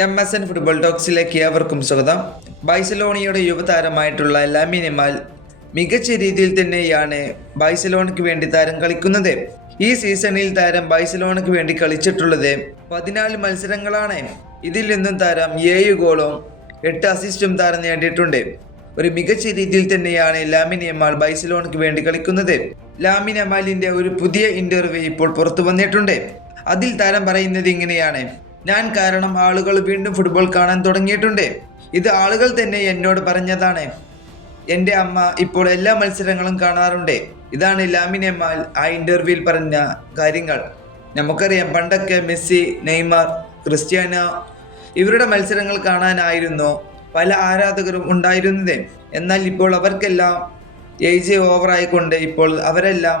M S N football ടോക്സിലേക്ക് ഏവർക്കും സ്വാഗതം. ബൈസലോണിയുടെ യുവതാരമായിട്ടുള്ള ലാമിനിമാൽ മികച്ച രീതിയിൽ തന്നെയാണ് ബൈസലോണയ്ക്ക് വേണ്ടി താരം കളിക്കുന്നത്. ഈ സീസണിൽ താരം ബൈസലോണയ്ക്ക് വേണ്ടി കളിച്ചിട്ടുള്ളത് പതിനാല് മത്സരങ്ങളാണ്. ഇതിൽ നിന്നും താരം ഏഴ് ഗോളും എട്ട് അസിസ്റ്റും താരം നേടിയിട്ടുണ്ട്. ഒരു മികച്ച രീതിയിൽ തന്നെയാണ് ലാമിൻ യമാൽ ബൈസലോണയ്ക്ക് വേണ്ടി കളിക്കുന്നത്. ലാമിൻ യമാലിന്റെ ഒരു പുതിയ ഇന്റർവ്യൂ ഇപ്പോൾ പുറത്തു വന്നിട്ടുണ്ട്. അതിൽ താരം പറയുന്നത് ഇങ്ങനെയാണ്. ഞാൻ കാരണം ആളുകൾ വീണ്ടും ഫുട്ബോൾ കാണാൻ തുടങ്ങിയിട്ടുണ്ട്. ഇത് ആളുകൾ തന്നെ എന്നോട് പറഞ്ഞതാണ്. എന്റെ അമ്മ ഇപ്പോൾ എല്ലാ മത്സരങ്ങളും കാണാറുണ്ട്. ഇതാണ് ലാമിൻ മാൽ ആ ഇന്റർവ്യൂവിൽ പറഞ്ഞ കാര്യങ്ങൾ. നമുക്കറിയാം പണ്ടൊക്കെ മെസ്സി നെയ്മർ ക്രിസ്ത്യാനോ ഇവരുടെ മത്സരങ്ങൾ കാണാനായിരുന്നു പല ആരാധകരും ഉണ്ടായിരുന്നത്. എന്നാൽ ഇപ്പോൾ അവർക്കെല്ലാം ഏജ് ഓവറായിക്കൊണ്ട് ഇപ്പോൾ അവരെല്ലാം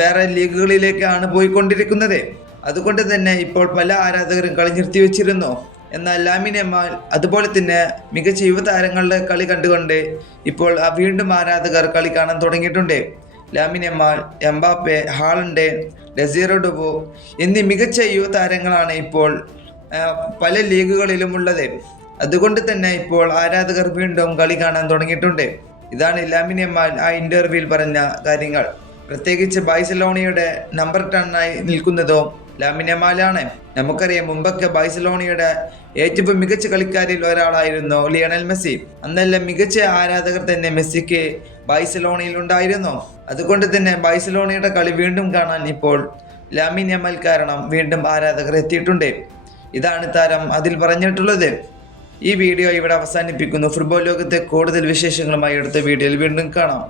വേറെ ലീഗുകളിലേക്കാണ് പോയിക്കൊണ്ടിരിക്കുന്നത്. അതുകൊണ്ട് തന്നെ ഇപ്പോൾ പല ആരാധകരും കളി നിർത്തി നിർത്തിവെച്ചിരുന്നു എന്നാൽ ലാമിൻ യമാൽ അതുപോലെ തന്നെ മികച്ച യുവതാരങ്ങളുടെ കളി കണ്ടുകൊണ്ട് ഇപ്പോൾ വീണ്ടും ആരാധകർ കളി കാണാൻ തുടങ്ങിയിട്ടുണ്ട്. Lamine Yamal Mbappe Haaland Desire Doue എന്നീ മികച്ച യുവതാരങ്ങളാണ് ഇപ്പോൾ പല ലീഗുകളിലും ഉള്ളത്. അതുകൊണ്ട് തന്നെ ഇപ്പോൾ ആരാധകർ വീണ്ടും കളി കാണാൻ തുടങ്ങിയിട്ടുണ്ട്. ഇതാണ് ലാമിനെമാൽ ആ ഇന്റർവ്യൂവിൽ പറഞ്ഞ കാര്യങ്ങൾ. പ്രത്യേകിച്ച് ബൈസലോണിയുടെ നമ്പർ ടണ്ണായി നിൽക്കുന്നതോ ലാമിനമാലാണ് നമുക്കറിയാം മുമ്പൊക്കെ ബൈസലോണിയുടെ ഏറ്റവും മികച്ച കളിക്കാരിൽ ഒരാളായിരുന്നു ലിയണൽ മെസ്സി. അന്നെല്ലാം മികച്ച ആരാധകർ തന്നെ മെസ്സിക്ക് ബാഴ്സലോണയിൽ ഉണ്ടായിരുന്നു. അതുകൊണ്ട് തന്നെ ബാഴ്സലോണയുടെ കളി വീണ്ടും കാണാൻ ഇപ്പോൾ ലാമിൻ യമൽ കാരണം വീണ്ടും ആരാധകർ എത്തിയിട്ടുണ്ട്. ഇതാണ് താരം അതിൽ പറഞ്ഞിട്ടുള്ളത്. ഈ വീഡിയോ ഇവിടെ അവസാനിപ്പിക്കുന്നു. ഫുട്ബോൾ ലോകത്തെ കൂടുതൽ വിശേഷങ്ങളുമായി അടുത്ത വീഡിയോയിൽ വീണ്ടും കാണാം.